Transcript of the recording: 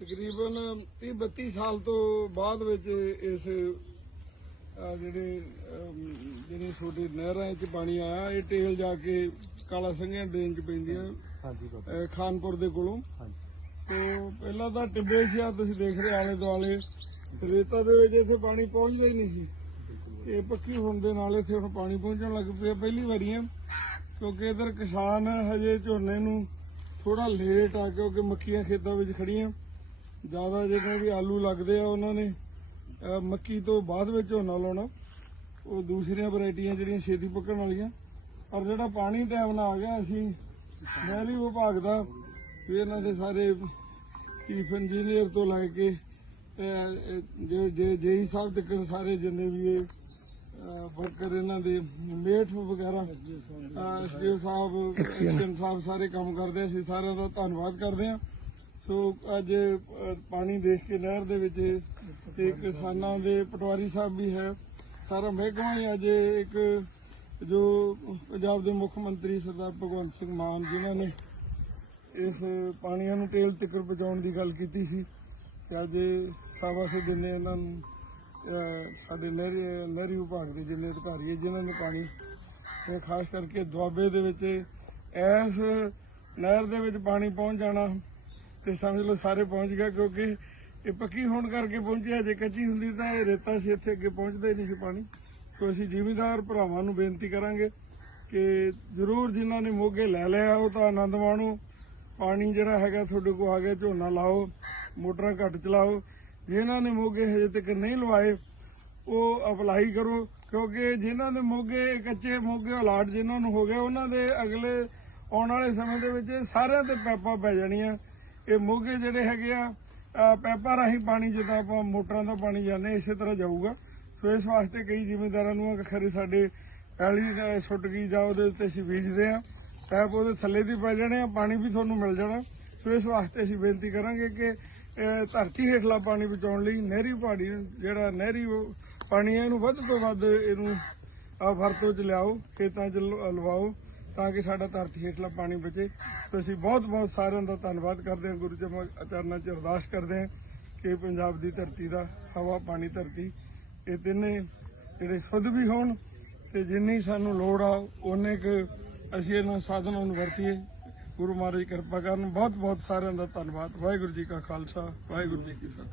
ਤਕਰੀਬਨ 30 32 ਸਾਲ ਤੋਂ ਬਾਅਦ ਵਿੱਚ ਇਸ ਜਿਹੜੇ ਜਿਹੜੇ ਛੋਟੇ ਨਹਿਰਾਂ 'ਚ ਪਾਣੀ ਆਇਆ ਇਹ ਟੇਲ ਜਾ ਕੇ ਕਾਲਾ ਸੰਘਿਆ ਡਰੇਨ 'ਚ ਪੈਂਦੀ ਆ ਹਾਂਜੀ ਬਾਬਾ। ਅਹ, ਖਾਨਪੁਰ ਦੇ ਕੋਲੋਂ। ਤੋਂ ਪਹਿਲਾਂ ਤਾਂ ਟਿੱਬੇ ਸੀ ਆ ਤੁਸੀਂ ਦੇਖ ਰਹੇ ਆਲੇ ਦੁਆਲੇ। ਰੇਤਾ ਦੇ ਵਿੱਚ ਇੱਥੇ ਪਾਣੀ ਪਹੁੰਚਦਾ ਹੀ ਨਹੀਂ ਸੀ। ਇਹ ਪੱਕੀ ਹੋਣ ਦੇ ਨਾਲ ਇੱਥੇ ਹੁਣ ਪਾਣੀ ਪਹੁੰਚਣ ਲੱਗ ਪਿਆ। ਪਹਿਲੀ ਵਾਰੀ ਆ ਕਿਉਂਕਿ ਇਧਰ ਕਿਸਾਨ ਹਜੇ ਝੋਨੇ ਨੂੰ ਥੋੜਾ ਲੇਟ ਆ ਕਿਉਂਕਿ ਮੱਕੀਆਂ ਖੇਤਾਂ ਵਿੱਚ ਖੜੀਆਂ ਜ਼ਿਆਦਾ ਜਿਹੜੇ ਵੀ ਆਲੂ ਲੱਗਦੇ ਆ ਉਹਨਾਂ ਨੇ ਮੱਕੀ ਤੋਂ ਬਾਅਦ ਵਿੱਚ ਝੋਨਾ ਲਾਉਣਾ ਉਹ ਦੂਸਰੀਆਂ ਵੈਰਾਈਟੀਆਂ ਜਿਹੜੀਆਂ ਛੇਤੀ ਪੱਕਣ ਵਾਲੀਆਂ। ਪਰ ਜਿਹੜਾ ਪਾਣੀ ਟਾਈਮ ਨਾਲ ਆ ਗਿਆ ਅਸੀਂ ਨਹਿਰੀ ਵਿਭਾਗ ਦਾ ਵੀ ਇਹਨਾਂ ਦੇ ਸਾਰੇ ਚੀਫ ਇੰਜੀਨੀਅਰ ਤੋਂ ਲੈ ਕੇ ਜੇ ਜੇ ਜੇਈ ਸਾਹਿਬ ਤੱਕ ਸਾਰੇ ਜਿੰਨੇ ਵੀ ਇਹ ਵਰਕਰ ਇਹਨਾਂ ਦੇ ਮੇਟ ਵਗੈਰਾ ਐਸਡੀਓ ਸਾਹਿਬ ਐਕਸ਼ਨ ਸਾਹਿਬ ਸਾਰੇ ਕੰਮ ਕਰਦੇ। ਅਸੀਂ ਸਾਰਿਆਂ ਦਾ ਧੰਨਵਾਦ ਕਰਦੇ ਹਾਂ ਸੋ ਅੱਜ ਪਾਣੀ ਦੇਖ ਕੇ ਨਹਿਰ ਦੇ ਵਿੱਚ ਤੇ ਕਿਸਾਨਾਂ ਦੇ ਪਟਵਾਰੀ ਸਾਹਿਬ ਵੀ ਹੈ। ਸਾਰਾ ਮਹਿਕਮਾ ਹੀ ਅੱਜ ਇੱਕ, ਜੋ ਪੰਜਾਬ ਦੇ ਮੁੱਖ ਮੰਤਰੀ ਸਰਦਾਰ ਭਗਵੰਤ ਸਿੰਘ ਮਾਨ ਜਿਨ੍ਹਾਂ ਨੇ ਇਸ ਪਾਣੀਆਂ ਨੂੰ ਟੇਲ ਤੱਕ ਪਹੁੰਚਾਉਣ ਦੀ ਗੱਲ ਕੀਤੀ ਸੀ ਤੇ ਅੱਜ ਸਾਬਾਸੇ ਦਿੰਦੇ ਇਹਨਾਂ ਨੂੰ ਸਾਡੇ ਨਹਿਰੀ ਨਹਿਰੀ ਵਿਭਾਗ ਦੇ ਜਿੰਨੇ ਅਧਿਕਾਰੀ ਹੈ ਜਿਨ੍ਹਾਂ ਨੇ ਪਾਣੀ ਤੇ ਖਾਸ ਕਰਕੇ ਦੁਆਬੇ ਦੇ ਵਿੱਚ ਇਸ ਨਹਿਰ ਦੇ ਵਿੱਚ ਪਾਣੀ ਪਹੁੰਚ ਜਾਣਾ ਤੇ ਸਮਝ ਲਓ ਸਾਰੇ ਪਹੁੰਚ ਗਿਆ ਕਿਉਂਕਿ ਇਹ ਪੱਕੀ ਹੋਣ ਕਰਕੇ ਪਹੁੰਚਿਆ। ਜੇ ਕੱਚੀ ਹੁੰਦੀ ਤਾਂ ਇਹ ਰੇਤਾ ਸੀ, ਇੱਥੇ ਅੱਗੇ ਪਹੁੰਚਦਾ ਹੀ ਨਹੀਂ ਸੀ ਪਾਣੀ। ਸੋ ਅਸੀਂ ਜ਼ਿਮੀਦਾਰ ਭਰਾਵਾਂ ਨੂੰ ਬੇਨਤੀ ਕਰਾਂਗੇ ਕਿ ਜ਼ਰੂਰ ਜਿਨ੍ਹਾਂ ਨੇ ਮੋਗੇ ਲੈ ਲਿਆ, ਉਹ ਤਾਂ ਆਨੰਦ ਮਾਣੋ। ਪਾਣੀ ਜਿਹੜਾ ਹੈਗਾ ਤੁਹਾਡੇ ਕੋਲ ਆ ਗਿਆ, ਝੋਨਾ ਲਾਓ, ਮੋਟਰਾਂ ਘੱਟ ਚਲਾਓ। ਜਿਨ੍ਹਾਂ ਨੇ ਮੋਗੇ ਹਜੇ ਤੱਕ ਨਹੀਂ ਲਵਾਏ, ਉਹ ਅਪਲਾਈ ਕਰੋ। ਕਿਉਂਕਿ ਜਿਨ੍ਹਾਂ ਦੇ ਮੋਗੇ ਕੱਚੇ, ਮੋਗੇ ਅਲਾਟ ਜਿਨ੍ਹਾਂ ਨੂੰ ਹੋ ਗਿਆ ਉਹਨਾਂ ਦੇ ਅਗਲੇ ਆਉਣ ਵਾਲੇ ਸਮੇਂ ਦੇ ਵਿੱਚ ਇਹ ਸਾਰਿਆਂ ਤੇ ਪੈਪਾਂ ਪੈ ਜਾਣੀਆਂ। ਇਹ ਮੋਗੇ ਜਿਹੜੇ ਹੈਗੇ ਆ ਪੈਪਾਂ ਰਾਹੀਂ ਪਾਣੀ ਜਿੱਦਾਂ ਆਪਾਂ ਮੋਟਰਾਂ ਦਾ ਪਾਣੀ ਜਾਂਦੇ ਇਸੇ ਤਰ੍ਹਾਂ ਜਾਊਗਾ। ਸੋ ਇਸ ਵਾਸਤੇ ਕਈ ਜ਼ਿਮੀਂਦਾਰਾਂ ਨੂੰ ਆ ਕਿ ਖਰੇ ਸਾਡੇ ਪੈਲੀ ਸੁੱਟ ਗਈ ਜਾਂ ਉਹਦੇ ਉੱਤੇ ਅਸੀਂ ਬੀਜਦੇ ਆ ਪੈਪ ਉਹਦੇ ਥੱਲੇ ਦੀ ਪੈ ਜਾਣੇ ਆ, ਪਾਣੀ ਵੀ ਤੁਹਾਨੂੰ ਮਿਲ ਜਾਣਾ। ਸੋ ਇਸ ਵਾਸਤੇ ਅਸੀਂ ਬੇਨਤੀ ਕਰਾਂਗੇ ਕਿ ਧਰਤੀ ਹੇਠਲਾ ਪਾਣੀ ਬਚਾਉਣ ਲਈ ਨਹਿਰੀ ਪਾਣੀ ਜਿਹੜਾ ਨਹਿਰੀ ਪਾਣੀ ਹੈ ਇਹਨੂੰ ਵੱਧ ਤੋਂ ਵੱਧ ਇਹਨੂੰ ਵਰਤੋਂ ਚ ਲਿਆਓ, ਖੇਤਾਂ ਚ ਲ- ਲਵਾਓ। ਤਾਂ ਕਿ ਸਾਡਾ ਧਰਤੀ ਹੇਠਲਾ ਪਾਣੀ ਬਚੇ। ਤੇ ਅਸੀਂ ਬਹੁਤ ਬਹੁਤ ਸਾਰਿਆਂ ਦਾ ਧੰਨਵਾਦ ਕਰਦੇ ਹਾਂ। ਗੁਰੂ ਜੀ ਚਰਨਾਂ ਚ ਅਰਦਾਸ ਕਰਦੇ ਹਾਂ ਕਿ ਪੰਜਾਬ ਦੀ ਧਰਤੀ ਦਾ ਹਵਾ, ਪਾਣੀ, ਧਰਤੀ ਇਹ ਤਿੰਨੇ ਜਿਹੜੇ ਸੁੱਧ ਵੀ ਹੋਣ ਤੇ ਜਿੰਨੀ ਸਾਨੂੰ ਲੋੜ ਆ ਉਹਨੇ ਕੁ ਅਸੀਂ ਇਹਨਾਂ ਸਾਧਨਾਂ ਨੂੰ ਵਰਤੀਏ। ਗੁਰੂ ਮਹਾਰਾਜ ਕਿਰਪਾ ਕਰਨ। ਬਹੁਤ ਬਹੁਤ ਸਾਰਿਆਂ ਦਾ ਧੰਨਵਾਦ। ਵਾਹਿਗੁਰੂ ਜੀ ਕਾ ਖਾਲਸਾ, ਵਾਹਿਗੁਰੂ ਜੀ ਕੀ ਫਤਿਹ।